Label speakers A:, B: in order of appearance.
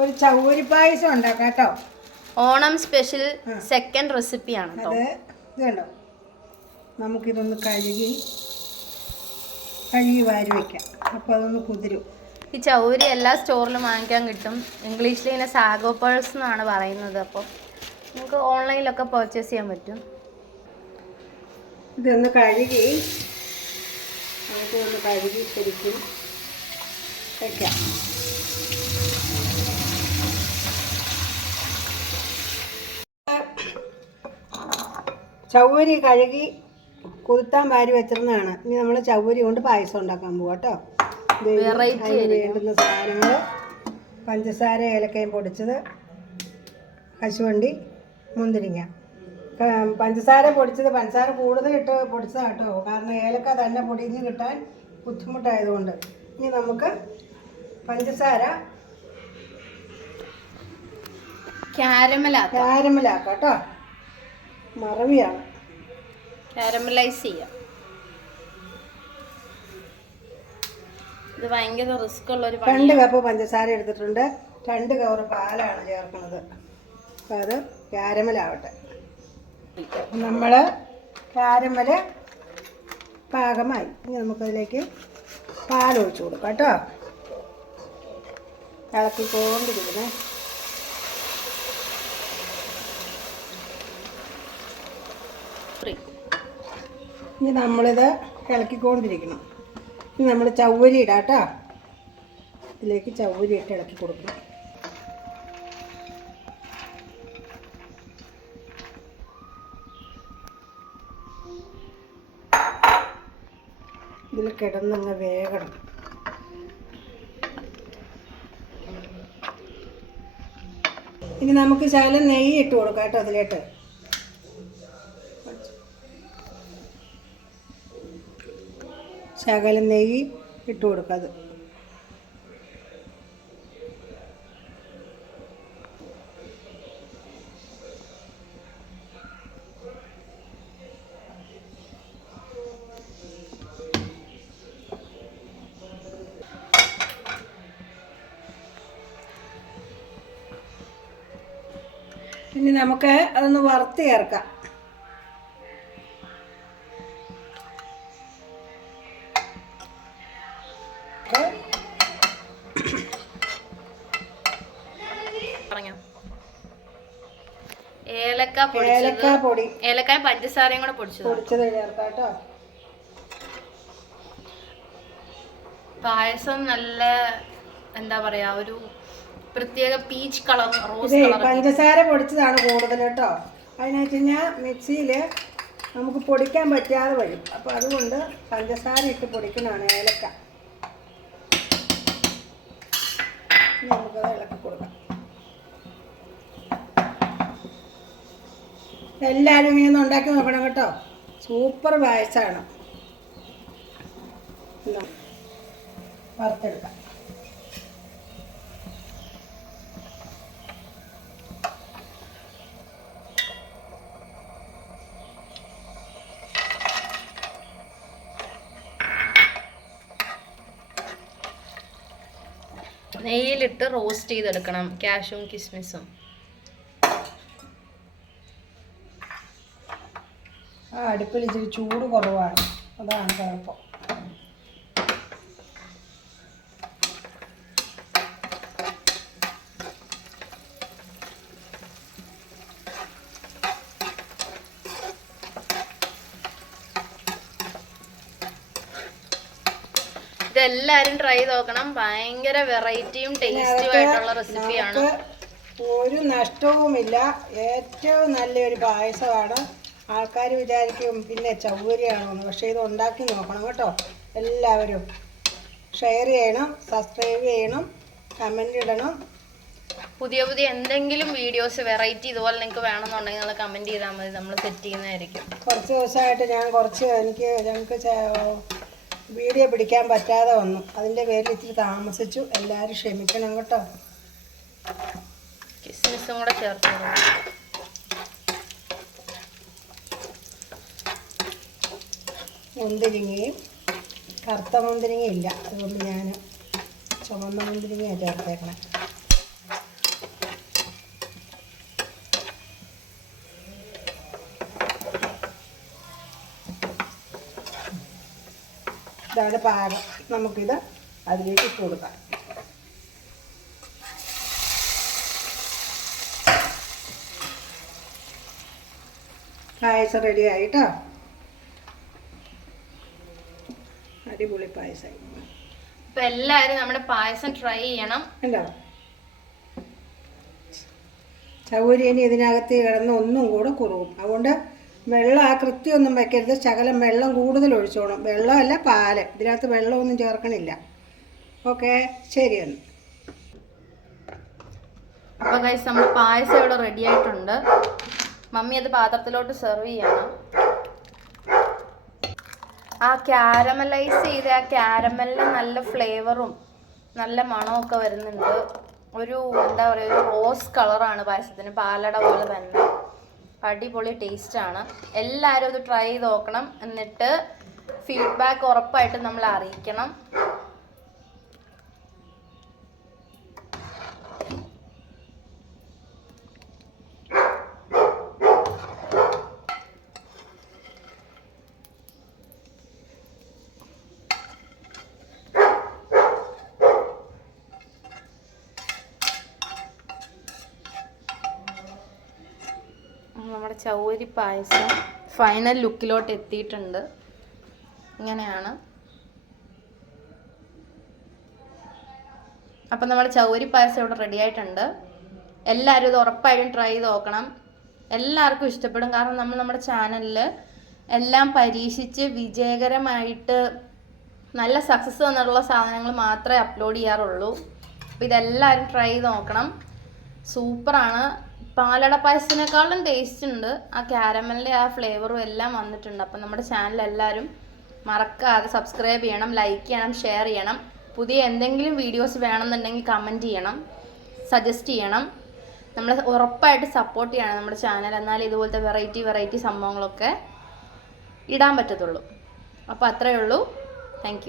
A: ഒരു ചൗരി പായസം ഉണ്ടാക്കാം കേട്ടോ.
B: ഓണം സ്പെഷ്യൽ സെക്കൻഡ് റെസിപ്പിയാണ്
A: അത് ഇത് കണ്ടോ നമുക്കിതൊന്ന് കഴുകി കഴുകി വാരി വയ്ക്കാം അപ്പോൾ അതൊന്ന് കുതിരും.
B: ഈ ചൗരി എല്ലാ സ്റ്റോറിലും വാങ്ങിക്കാൻ കിട്ടും. ഇംഗ്ലീഷിൽ ഇങ്ങനെ സാഗോ പേഴ്സ് എന്നാണ് പറയുന്നത്. അപ്പോൾ നമുക്ക് ഓൺലൈനിലൊക്കെ പർച്ചേസ് ചെയ്യാൻ പറ്റും.
A: ഇതൊന്ന് കഴുകി നമുക്ക് ഒന്ന് കഴുകി ശരിക്കും വയ്ക്കാം ചവ്വരി കഴുകി കുരുത്താൻ വാരി വെച്ചിരുന്നതാണ്. ഇനി നമ്മൾ ചവ്വരി കൊണ്ട് പായസം ഉണ്ടാക്കാൻ പോവാം കേട്ടോ വേണ്ടുന്ന സാധനങ്ങൾ പഞ്ചസാര ഏലക്കയും പൊടിച്ചത് കശുവണ്ടി മുന്തിരിങ്ങ. പഞ്ചസാര പൊടിച്ചത് പഞ്ചസാര കൂടുതൽ ഇട്ട് പൊടിച്ചതാണ് കേട്ടോ കാരണം ഏലക്ക തന്നെ പൊടിഞ്ഞ് കിട്ടാൻ ബുദ്ധിമുട്ടായതുകൊണ്ട്. ഇനി നമുക്ക് പഞ്ചസാര
B: ക്യാരമലാക്കാം
A: കാരമലാക്കാം കേട്ടോ മറവിയാണ്
B: കാരമലൈസ് ചെയ്യാം. ഇത് ഭയങ്കര റിസ്ക് ഉള്ള ഒരു
A: രണ്ട് കപ്പ് പഞ്ചസാര എടുത്തിട്ടുണ്ട്. രണ്ട് കവർ പാലാണ് ചേർക്കുന്നത്. അപ്പോൾ അത് കാരമലാവട്ടെ. നമ്മൾ കാരമൽ പാകമായി. ഇനി നമുക്കതിലേക്ക് പാൽ ഒഴിച്ചു കൊടുക്കാം കേട്ടോ. ഇളക്കിക്കൊണ്ടിരിക്കണേ ഇനി നമ്മളിത് ഇളക്കിക്കൊണ്ടിരിക്കണം ഇനി നമ്മൾ ചവ്വരി ഇടാം കേട്ടോ. ഇതിലേക്ക് ചവ്വരി ഇട്ട് ഇളക്കി കൊടുക്കണം. ഇതിൽ കിടന്നങ്ങ് വേഗണം ഇനി നമുക്ക് ശകലം നെയ്യ് ഇട്ട് കൊടുക്കാം കേട്ടോ അതിലേട്ട് ശകലം നെയ്യ് ഇട്ട് കൊടുക്കുക അത്. ഇനി നമുക്ക് അതൊന്ന് വറുത്ത് ചേർക്കാം.
B: ഏലക്ക
A: ഏലക്ക പൊടി.
B: ഏലക്കായും പഞ്ചസാരയും കൂടെ പൊടിച്ചത്.
A: പൊടിച്ചത് ചേർക്കാം കേട്ടോ
B: പായസം നല്ല എന്താ പറയാ ഒരു പ്രത്യേക പീച്ച് കളർ റോസ് കളർ
A: പഞ്ചസാര പൊടിച്ചതാണ് കൂടുതൽ കേട്ടോ. അതിന് വെച്ച് കഴിഞ്ഞാൽ മിക്സിയിൽ നമുക്ക് പൊടിക്കാൻ പറ്റാതെ വരും. അപ്പോൾ അതുകൊണ്ട് പഞ്ചസാര ഇട്ട് പൊടിക്കുന്നതാണ് ഏലക്ക. നമുക്കത് ഇളക്കി കൊടുക്കാം. എല്ലാവരും ഇങ്ങനെ ഒന്ന് ഉണ്ടാക്കി നോക്കണം കേട്ടോ. സൂപ്പർ പായസമാണ് വറുത്തെടുക്കാം.
B: നെയ്യിലിട്ട് റോസ്റ്റ് ചെയ്തെടുക്കണം. കാഷും കിസ്മിസും.
A: ആ അടുപ്പിൽ ഇച്ചിരി ചൂട് കുറവാണ്. അതാണ് കുഴപ്പം.
B: ഇതെല്ലാരും ട്രൈ നോക്കണം. ഭയങ്കര വെറൈറ്റിയും ടേസ്റ്റിയും ആയിട്ടുള്ള റെസിപ്പിയാണ്
A: ഒരു നഷ്ടവുമില്ല. ഏറ്റവും നല്ലൊരു പായസമാണ്. ആൾക്കാർ വിചാരിക്കും പിന്നെ ചൗകര്യമാണോന്ന് പക്ഷേ ഇത് ഉണ്ടാക്കി നോക്കണം കേട്ടോ. എല്ലാവരും. ഷെയർ ചെയ്യണം സബ്സ്ക്രൈബ് ചെയ്യണം കമന്റ് ഇടണം.
B: പുതിയ പുതിയ എന്തെങ്കിലും വീഡിയോസ് വെറൈറ്റി ഇതുപോലെ നിങ്ങൾക്ക് വേണമെന്നുണ്ടെങ്കിൽ നിങ്ങൾ കമന്റ് ചെയ്താൽ മതി. നമ്മൾ സെറ്റ് ചെയ്യുന്നതായിരിക്കും.
A: കുറച്ച് ദിവസമായിട്ട് ഞാൻ കുറച്ച് എനിക്ക് ഞങ്ങൾക്ക് വീഡിയോ പിടിക്കാൻ പറ്റാതെ വന്നു. അതിന്റെ പേരിൽ ഇത്തിരി താമസിച്ചു. എല്ലാവരും ക്ഷമിക്കണം കേട്ടോ.
B: കിസ്മിസും കൂടെ ചേർത്ത്
A: മുന്തിരിങ്ങയും കറുത്ത മുന്തിരിങ്ങ ഇല്ല. അതുകൊണ്ട് ഞാൻ ചുമന്ന മുന്തിരിങ്ങയാണ് ചേർത്തേക്കണം. ഇതാണ് പാകം. നമുക്കിത് അതിലേക്ക് ഇട്ട് കൊടുക്കാം. പായസം റെഡി ആയിട്ടോ? അടിപൊളി പായസമായി
B: അപ്പൊ എല്ലാവരും നമ്മുടെ പായസം ട്രൈ ചെയ്യണം.
A: ഉണ്ടോ ചൗരിയനി ഇതിനകത്ത് കിടന്ന് ഒന്നും കൂടെ കുറവും അതുകൊണ്ട് വെള്ളം ആ കൃത്യമൊന്നും വെക്കരുത്. ശകലം വെള്ളം കൂടുതൽ ഒഴിച്ചോണം. വെള്ളമല്ല പാൽ. ഇതിനകത്ത് വെള്ളമൊന്നും ചേർക്കണില്ല. ഓക്കെ ശരി എന്ന്.
B: അപ്പൊ ഗൈസ് നമ്മൾ പായസം ഇവിടെ റെഡി ആയിട്ടുണ്ട്. മമ്മി അത് പാത്രത്തിലോട്ട് സെർവ് ചെയ്യണം. ആ ക്യാരമലൈസ് ചെയ്ത ആ ക്യാരമലിന് നല്ല ഫ്ലേവറും നല്ല മണമൊക്കെ വരുന്നുണ്ട്. ഒരു എന്താ പറയുക ഒരു റോസ് കളറാണ് പായസത്തിന്. പാലട പോലെ തന്നെ. അടിപൊളി ടേസ്റ്റാണ്. എല്ലാവരും ഇത് ട്രൈ ചെയ്ത് നോക്കണം. എന്നിട്ട് ഫീഡ്ബാക്ക് ഉറപ്പായിട്ട് നമ്മൾ അറിയിക്കണം. നമ്മുടെ ചൗരി പായസം ഫൈനൽ ലുക്കിലോട്ട് എത്തിയിട്ടുണ്ട്. ഇങ്ങനെയാണ്. അപ്പം നമ്മുടെ ചൗരി പായസം ഇവിടെ റെഡി ആയിട്ടുണ്ട്. എല്ലാവരും ഇത് ഉറപ്പായിട്ടും ട്രൈ ചെയ്ത് നോക്കണം. എല്ലാവർക്കും ഇഷ്ടപ്പെടും. കാരണം നമ്മൾ നമ്മുടെ ചാനലിൽ എല്ലാം പരീക്ഷിച്ച് വിജയകരമായിട്ട് നല്ല സക്സസ് വന്നിട്ടുള്ള സാധനങ്ങൾ മാത്രമേ അപ്ലോഡ് ചെയ്യാറുള്ളൂ. അപ്പോൾ ഇതെല്ലാവരും ട്രൈ ചെയ്ത് നോക്കണം. സൂപ്പറാണ്. പാലട പായസത്തിനേക്കാളും ടേസ്റ്റ് ഉണ്ട്. ആ ക്യാരമലിന്റെ ആ ഫ്ലേവറും എല്ലാം വന്നിട്ടുണ്ട്. അപ്പം നമ്മുടെ ചാനൽ എല്ലാവരും മറക്കാതെ സബ്സ്ക്രൈബ് ചെയ്യണം ലൈക്ക് ചെയ്യണം ഷെയർ ചെയ്യണം. പുതിയ എന്തെങ്കിലും വീഡിയോസ് വേണമെന്നുണ്ടെങ്കിൽ കമന്റ് ചെയ്യണം സജസ്റ്റ് ചെയ്യണം. നമ്മൾ ഉറപ്പായിട്ട് സപ്പോർട്ട് ചെയ്യണം നമ്മുടെ ചാനൽ എന്നാൽ ഇതുപോലത്തെ വെറൈറ്റി വെറൈറ്റി സംഭവങ്ങളൊക്കെ ഇടാൻ പറ്റത്തുള്ളൂ. അപ്പോൾ അത്രയേ ഉള്ളൂ. താങ്ക്